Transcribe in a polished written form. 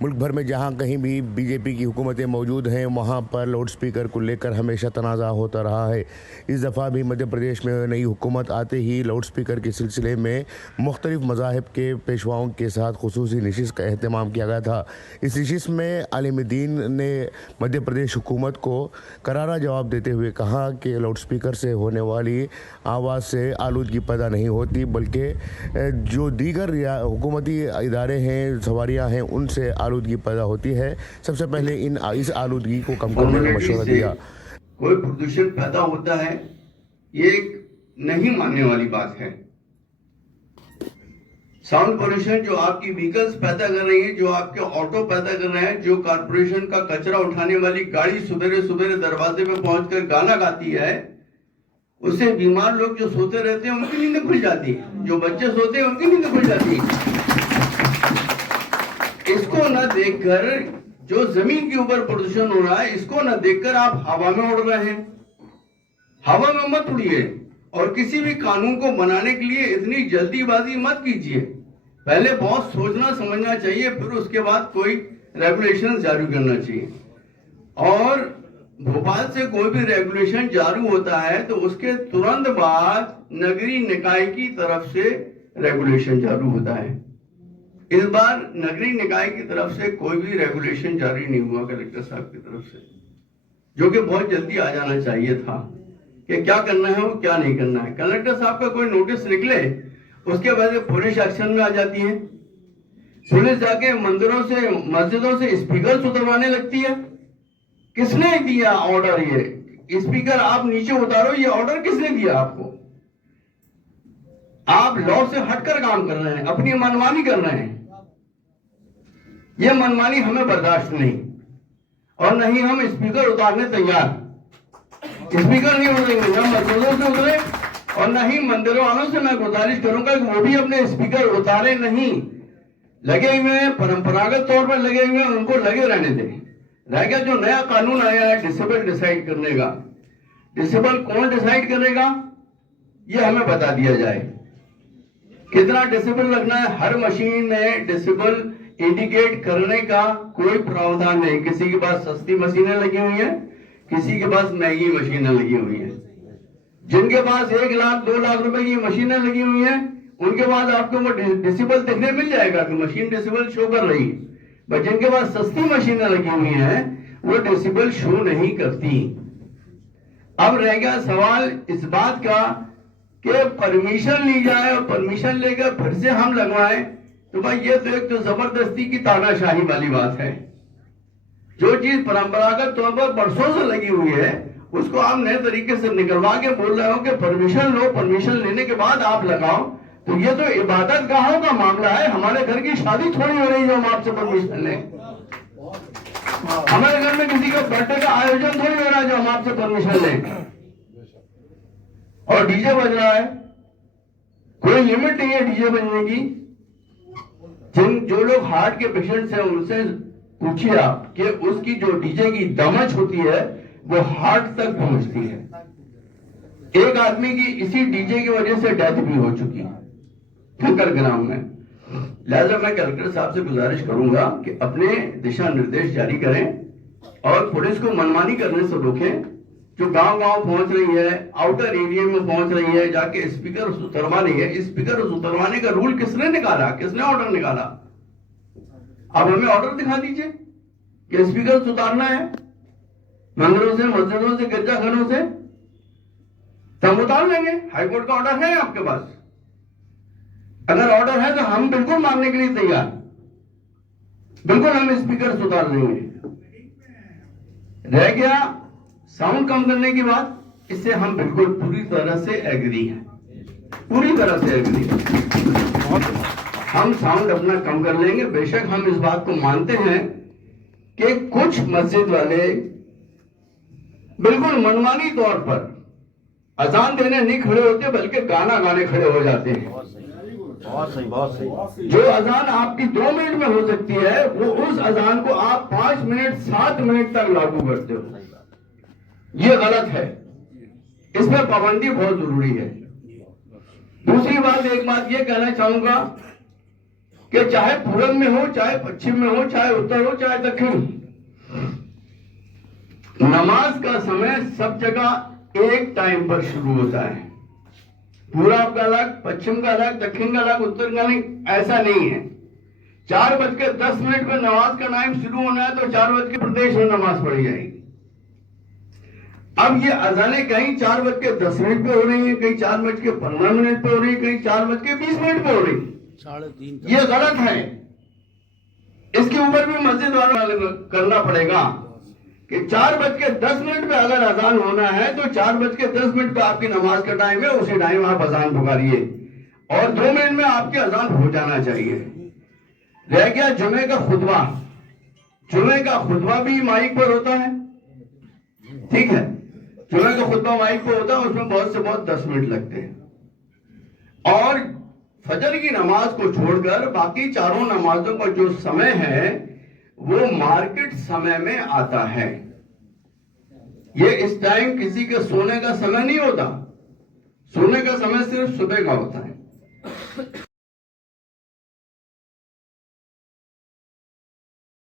मुल्क भर में जहां कहीं भी बीजेपी की हुकूमतें मौजूद हैं वहां पर लाउड स्पीकर को लेकर हमेशा तनाज़ा होता रहा है। इस दफ़ा भी मध्य प्रदेश में नई हुकूमत आते ही लाउड स्पीकर के सिलसिले में मुख्तलिफ मज़ाहिब के पेशवाओं के साथ खुसूसी नशिस्त का अहतमाम किया गया था। इस नशिस्त में आलिम दीन ने मध्य प्रदेश हुकूमत को करारा जवाब देते हुए कहा कि लाउड स्पीकर से होने वाली आवाज़ से आलूदगी पैदा नहीं होती, बल्कि जो दीगर हुकूमती इदारे हैं, सवारियाँ हैं, उनसे आलूदगी पैदा होती है। सबसे पहले इस आलूदगी को कम करने का मशवरा दिया। कोई प्रदूषण पैदा होता है ये एक नहीं मानने वाली बात है। साउंड पोल्यूशन जो आपकी व्हीकल्स पैदा कर रही है, जो आपके ऑटो पैदा कर रहे हैं, जो कारपोरेशन का कचरा उठाने वाली गाड़ी सुबह सुबह दरवाजे पे पहुंचकर गाना गाती है, उससे बीमार लोग जो सोते रहते हैं उनकी नींद खुल जाती है, जो बच्चे सोते हैं उनकी नींद खुल जाती है। इसको न देखकर जो जमीन के ऊपर प्रदूषण हो रहा है, इसको न देखकर आप हवा में उड़ रहे हैं। हवा में मत उड़िए और किसी भी कानून को बनाने के लिए इतनी जल्दीबाजी मत कीजिए। पहले बहुत सोचना समझना चाहिए, फिर उसके बाद कोई रेगुलेशन जारी करना चाहिए। और भोपाल से कोई भी रेगुलेशन जारी होता है तो उसके तुरंत बाद नगरीय निकाय की तरफ से रेगुलेशन जारी होता है। इस बार नगरीय निकाय की तरफ से कोई भी रेगुलेशन जारी नहीं हुआ कलेक्टर साहब की तरफ से, जो कि बहुत जल्दी आ जाना चाहिए था कि क्या करना है और क्या नहीं करना है। कलेक्टर साहब का कोई नोटिस निकले उसके बाद पुलिस एक्शन में आ जाती है। पुलिस जाके मंदिरों से, मस्जिदों से स्पीकर उतरवाने लगती है। किसने दिया ऑर्डर? ये स्पीकर आप नीचे उतारो, ये ऑर्डर किसने दिया आपको? आप लॉ से हटकर काम कर रहे हैं, अपनी मनमानी कर रहे हैं। ये मनमानी हमें बर्दाश्त नहीं, और नहीं हम स्पीकर उतारने तैयार। स्पीकर नहीं उतरेंगे, न मस्जिदों से उतरे और न ही मंदिरों वालों से मैं गुजारिश करूंगा कि वो भी अपने स्पीकर उतारे नहीं। लगे हुए हैं, परंपरागत तौर पर लगे हुए हैं, उनको लगे रहने दें। रह गया जो नया कानून आया है डिसेबल डिसाइड करने का, डिसेबल कौन डिसाइड करेगा ये हमें बता दिया जाए। कितना डिसेबल लगना है, हर मशीन में डिसेबल इंडिकेट करने का कोई प्रावधान नहीं। किसी के पास सस्ती मशीनें लगी हुई हैं, किसी के पास महंगी मशीनें लगी हुई हैं। जिनके पास 1 लाख 2 लाख रुपए की मशीनें लगी हुई हैं, उनके पास आपको वो डिसेबल देखने मिल जाएगा कि मशीन डिसेबल शो कर रही है। बट जिनके पास सस्ती मशीनें लगी हुई हैं वो डिसेबल शो नहीं करती। अब रह गया सवाल इस बात का कि परमिशन ली जाए और परमिशन लेकर फिर से हम लगवाएं, तो भाई ये तो एक तो जबरदस्ती की तानाशाही वाली बात है। जो चीज परंपरागत तौर पर बरसों से लगी हुई है उसको आप नए तरीके से निकलवा के बोल रहे हो कि परमिशन लो, परमिशन लेने के बाद आप लगाओ। तो ये तो इबादत गाहों का मामला है। हमारे घर की शादी थोड़ी हो रही है हम आपसे परमिशन लें। हमारे घर में किसी का बर्थडे का आयोजन थोड़ी हो रहा है जो हम आपसे परमिशन लें। और डीजे बज रहा है, कोई लिमिट नहीं है डीजे बजने की। जो लोग हार्ट के पेशेंट्स हैं उनसे पूछिए आप कि उसकी जो डीजे की दमच होती है वो हार्ट तक पहुंचती है। एक आदमी की इसी डीजे की वजह से डेथ भी हो चुकी है ठक्कर ग्राम में। लिहाजा मैं कलेक्टर साहब से गुजारिश करूंगा कि अपने दिशा निर्देश जारी करें और पुलिस को मनमानी करने से रोकें। जो गांव-गांव पहुंच रही है, आउटर एरिया में पहुंच रही है, जाके स्पीकर उतरवा रही है। स्पीकर उतरवाने का रूल किसने निकाला? किसने ऑर्डर निकाला? अब हमें ऑर्डर दिखा दीजिए कि स्पीकर उतारना है मंदिरों से, मस्जिदों से, गिरजाघरों से, तब उतार लेंगे। हाईकोर्ट का ऑर्डर है आपके पास? अगर ऑर्डर है तो हम बिल्कुल मानने के लिए तैयार, बिल्कुल हम स्पीकर उतार देंगे। रह गया साउंड कम करने की बात, इससे हम बिल्कुल पूरी तरह से एग्री हैं, पूरी तरह से एग्री हैं। हम साउंड अपना कम कर लेंगे। बेशक हम इस बात को मानते हैं कि कुछ मस्जिद वाले बिल्कुल मनमानी तौर पर अजान देने नहीं खड़े होते बल्कि गाना गाने खड़े हो जाते हैं। बहुत सही, बहुत सही। जो अजान आपकी 2 मिनट में हो सकती है वो उस अजान को आप 5 मिनट 7 मिनट तक लागू करते हो। ये गलत है, इसमें पाबंदी बहुत जरूरी है। दूसरी बात, एक बात ये कहना चाहूंगा कि चाहे पूरब में हो, चाहे पश्चिम में हो, चाहे उत्तर हो, चाहे दक्षिण, नमाज का समय सब जगह एक टाइम पर शुरू होता है। पूरब का अलग, पश्चिम का अलग, दक्षिण का अलग, उत्तर का नहीं, ऐसा नहीं है। 4:10 पर नमाज का टाइम शुरू होना है तो 4 प्रदेश में नमाज पढ़ी जाएगी। अब ये अजानें कहीं 4:10 पे हो रही है, कहीं 4:15 पे हो रही है, कहीं 4:20 पे हो रही है। 3:30 ये गलत है। इसके ऊपर भी मस्जिद वालों करना पड़ेगा कि 4:10 पे अगर अजान होना है तो 4:10 पे आपकी नमाज का टाइम है, उसी टाइम आप अजान पुकारिए और 2 मिनट में आपकी अजान हो जाना चाहिए। रह गया जुमे का खुतबा। जुमे का खुतबा भी माइक पर होता है, ठीक है। जुमे का खुतबा माइक पर होता है, उसमें बहुत से बहुत 10 मिनट लगते हैं। और फजर की नमाज को छोड़कर बाकी चारों नमाजों का जो समय है वो मार्केट समय में आता है। ये इस टाइम किसी के सोने का समय नहीं होता। सोने का समय सिर्फ सुबह का होता है।